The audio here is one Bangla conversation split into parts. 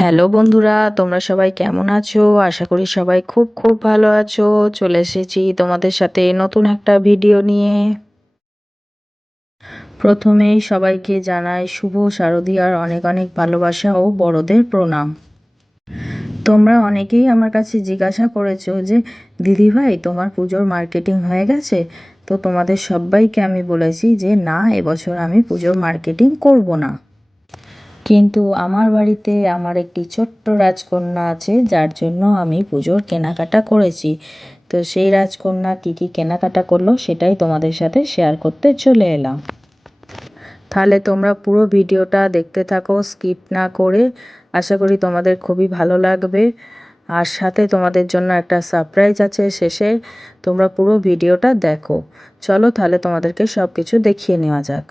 হ্যালো বন্ধুরা, তোমরা সবাই কেমন আছো? আশা করি সবাই খুব খুব ভালো আছো। চলে এসেছি তোমাদের সাথে নতুন একটা ভিডিও নিয়ে। প্রথমেই সবাইকে জানাই শুভ শারদীয়ার অনেক অনেক ভালোবাসা ও বড়দের প্রণাম। তোমরা অনেকেই আমার কাছে জিজ্ঞাসা করেছ যে দিদিভাই তোমার পুজোর মার্কেটিং হয়ে গেছে? তো তোমাদের সবাইকে আমি বলেছি যে, না, এবছর আমি পুজোর মার্কেটিং করব না। কিন্তু আমার বাড়িতে আমার একটি ছোট্ট রাজকন্যা আছে, যার জন্য আমি পুজোর কেনাকাটা করেছি। তো সেই রাজকন্যা কী কী কেনাকাটা করল সেটাই তোমাদের সাথে শেয়ার করতে চলে এলাম। তাহলে তোমরা পুরো ভিডিওটা দেখতে থাকো স্কিপ না করে। আশা করি তোমাদের খুবই ভালো লাগবে। আর সাথে তোমাদের জন্য একটা সারপ্রাইজ আছে শেষে, তোমরা পুরো ভিডিওটা দেখো। চলো তাহলে তোমাদেরকে সব কিছু দেখিয়ে নেওয়া যাক।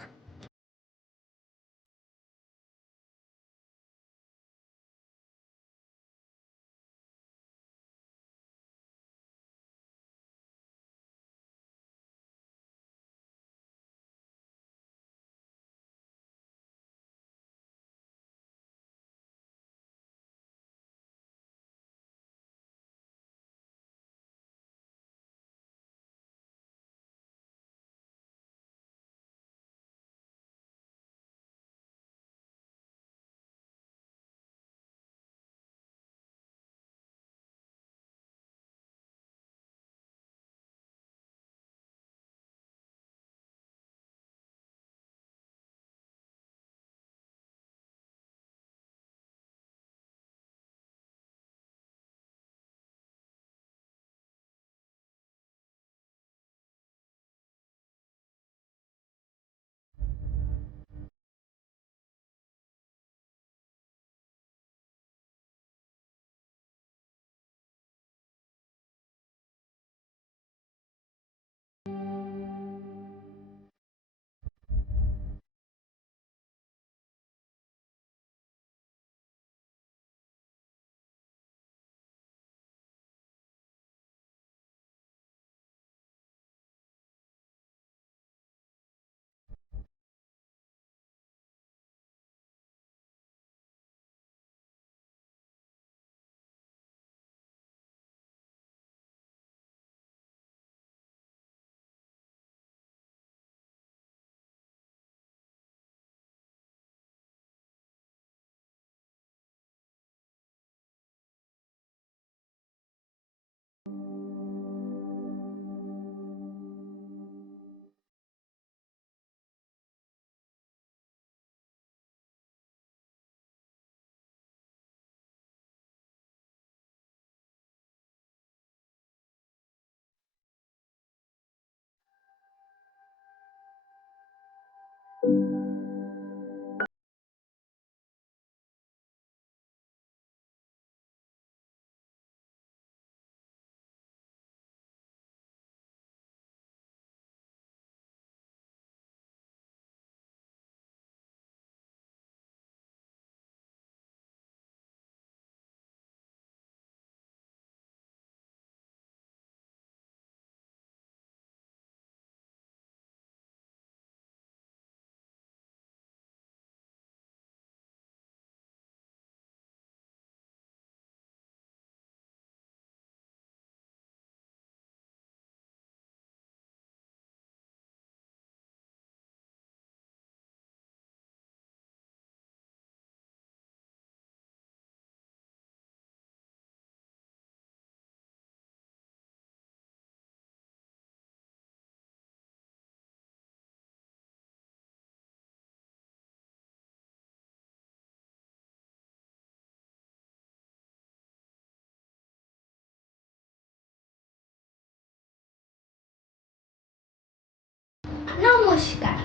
নমস্কার।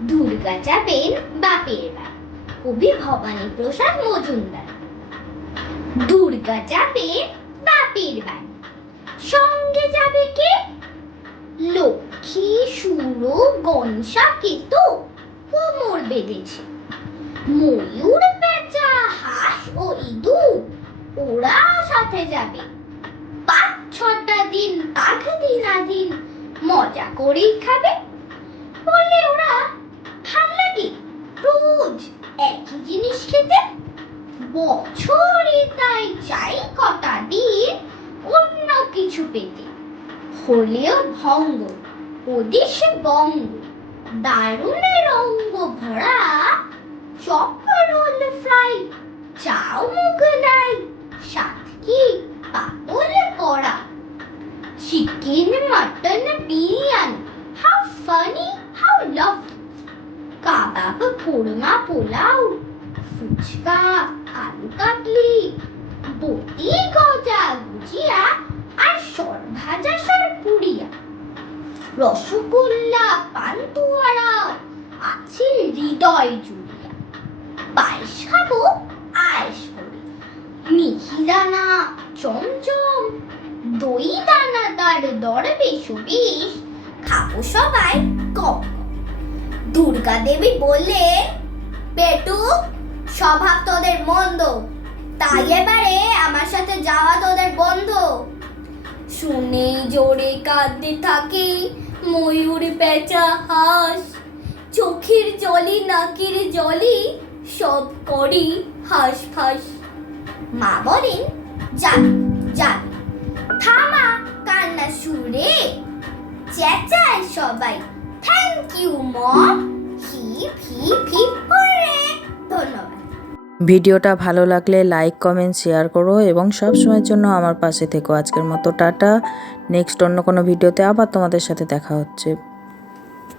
দুর্গা যাবেন বাপের বাড়ি। কবি ভবানী প্রসাদ মজুমদার। দুর্গা বাপের সঙ্গে যাবে কে? লক্ষ্মী, সুরো, গনসা, কেতু কোমর বেঁধেছে ময়ূর, পেঁচা, হাঁস ও ইঁদুর, ওরা সাথে যাবে। পাঁচ ছটা দিন কাঠ দিন মজা করেই খাবে। বললে ওরা ভালো লাগে রোজ একই জিনিস খেতে বছরে তাই চাই কটা দিন অন্য কিছু পেতে। হলেও ভঙ্গ ওদেশে বঙ্গ দারুণের অঙ্গ ভরা লাভ কাবাব কোরমা পোলাও, ফুচকা, আলু কাটলি, বটি, গজা, গুজিয়া আর সর ভাজা সর পুড়িয়া রসগোল্লা, পান্তুয়ারা আছে হৃদয় জুড়িয়া। পায়েস খাব আয়েস করে। মিহিদানা চমচম দই দানা তার দরে বেশু খাব সবাই কম দুর্গা দেবী বললে পেটু স্বভাব তোদের মন্দ। তাই এবারে আমার সাথে যাওয়া তোদের বন্ধ। শুনেই জোরে কাঁদতে থাকি ময়ূর পেঁচা হাঁস। চোখের জলি নাকির জলি সব করি হাঁস ফাঁস। মা বলেন যান যান থামা কান্না সুরে। চেঁচায় সবাই। Thank you mom hip hip hip hurray ধন্যবাদ। ভিডিওটা ভালো লাগলে লাইক, কমেন্ট, শেয়ার করো এবং সব সময়ের জন্য আমার পাশে থেকো। আজকের মতো টাটা। নেক্সট অন্য কোনো ভিডিওতে আবার তোমাদের সাথে দেখা হচ্ছে।